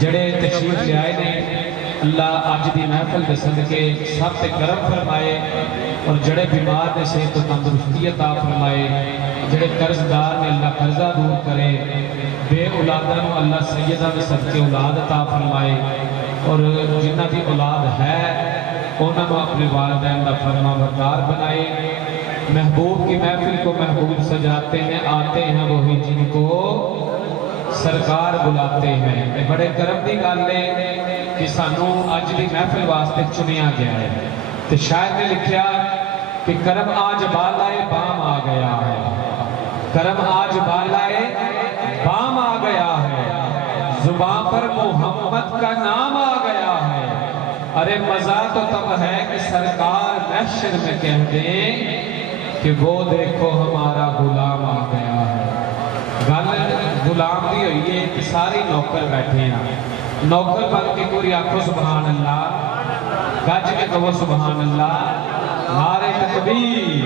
جڑے تشریف لے آئے نے اللہ اج دی محفل دے صدقے سب تے کرم فرمائے اور جڑے بیمار نے صحت و تندرستی عطا فرمائے، جڑے قرضدار نے اللہ قرضہ دور کرے، بے اولاداں نو اللہ سیدہ دے صدقے اولاد عطا فرمائے، اور جنہ دی اولاد ہے انہاں نو اپنے والدین دا فرما بردار بنائے۔ محبوب کی محفل کو محبوب سجاتے ہیں، آتے ہیں وہی جن کو سرکار بلاتے ہیں۔ بڑے کرم دی گل ہے کہ سانو اج دی محفل واسطے چنیا گیا ہے، تو شاید نے لکھیا کہ کرم آج بالائے بام آ گیا ہے، کرم آج بالائے بام آ گیا ہے، زباں پر محمد کا نام آ گیا ہے۔ ارے مزہ تو تب ہے کہ سرکار محشر میں کہہ دیں کہ وہ دیکھو ہمارا غلام آ گیا ہے۔ گل غلام دی ہوئی ہے کہ ساری نوکر بیٹھے ہیں، نوکر بن کے کوئی آکھو سبحان اللہ، گج کے کہو سبحان اللہ، نعرہ تکبیر،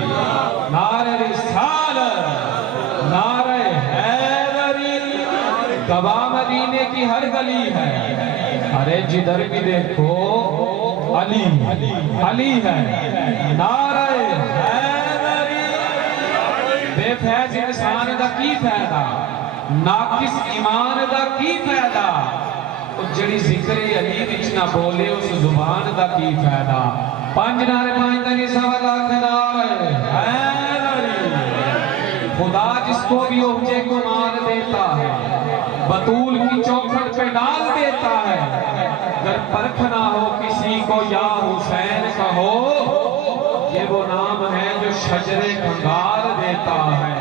نعرہ رسالت، نعرہ حیدری، گواہ مدینے کی ہر گلی ہے۔ ارے جدھر بھی دیکھو علی علی ہے، نعرہ حیدری۔ بے فیض انسان دا کی فائدہ، ناقص ایمان دا کی فائدہ، جڑی ذکر علی وچ نہ بولے اس زبان دا کی فائدہ۔ پانچ نعرے پانچ دنی سوا لاکھ نعرے حیدری۔ خدا جس کو بھی اوجے کو مار دیتا ہے، بطول کی چوکھٹ پہ ڈال دیتا ہے، اگر پرکھنا ہو کسی کو یا حسین کہو، یہ وہ نام ہے جو شجر کنگار دیتا ہے۔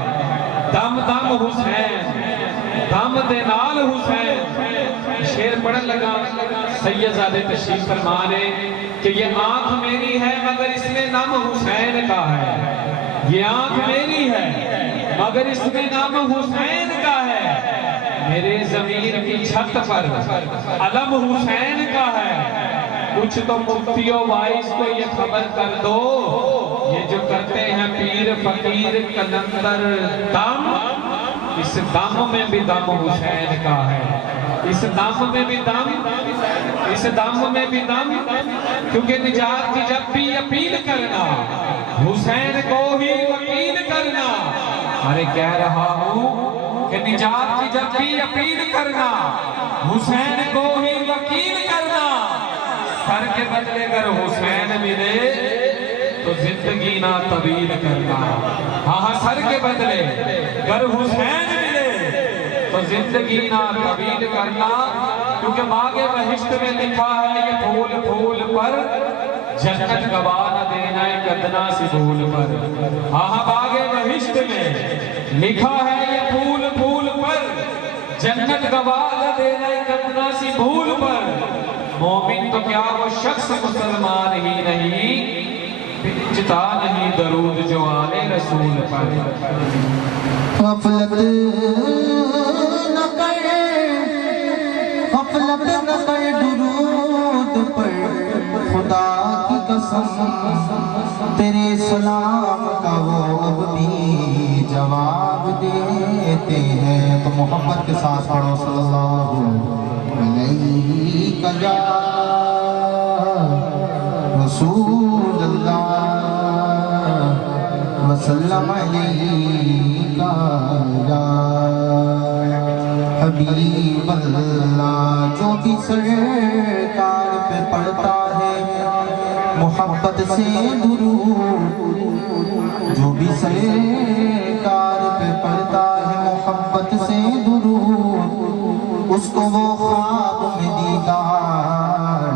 دم دم حسین، دم دینال حسین۔ شیر پڑھن لگا سید زادے تشریف فرمانے کہ یہ آنکھ میری ہے مگر اس میں نام حسین کا ہے، یہ آنکھ میری ہے مگر اس میں نام حسین کا ہے، میرے ضمیر کی چھت پر علم حسین کا ہے، کچھ تو مفتی و وائز کو یہ خبر کر دو، یہ جو کرتے ہیں پیر فقیر کلندر دم، اس دم میں بھی دم حسین کا ہے، اس دم میں بھی دم، اس دم میں بھی دم، کیونکہ نجات کی جب بھی اپیل کرنا حسین کو ہی وکیل کرنا۔ ارے کہہ رہا ہوں کہ نجات کی جب بھی اپیل کرنا حسین کو ہی وکیل کرنا۔ سر کے بدلے اگر حسین ملے تو زندگی نہ طویل کرنا، ہاں سر کے بدلے اگر حسین ملے تو زندگی نہ طویل کرنا، کیونکہ باغ بہشت میں لکھا ہے یہ پھول پھول پر جنت گواہ نہ دینا ایک ادنا سی بھول پر۔ ہاں باغ بہشت میں لکھا ہے یہ پھول پھول پر جنت گواہ نہ دینا ایک ادنا سی بھول پر۔ مومن تو کیا وہ شخص مسلمان ہی نہیں بھیجتا نہیں درود جو آلے رسول پر۔ غفلت نہ کر، غفلت نہ کر درود پر، خدا کی قسم تیرے سلام کا وہ اب بھی جواب دیتے ہیں۔ تو محمد کے ساتھ پڑھو صلی اللہ علیہ یا رسول اللہ وسلم علیہ یا حبیب اللہ۔ جو بھی سرکار پہ پڑھتا ہے محبت سے درود، جو بھی سرکار پہ پڑھتا ہے محبت سے درود، اس کو وہ خواب میں دیدار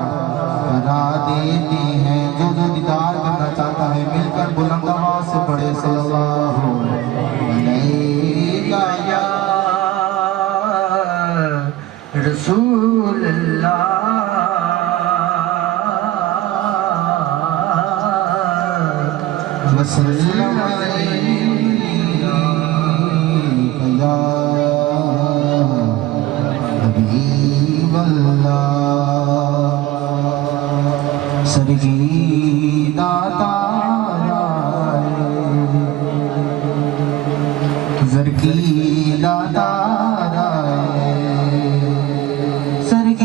کرا دیتے ہیں۔ جو جو دیدار کرنا چاہتا ہے مل کر بلند آواز سے پڑھے صلی اللہ علیہ یا رسول اللہ وسلم علیہ یا حبیب اللہ۔ سرگی داتا زرکی داتا سرگی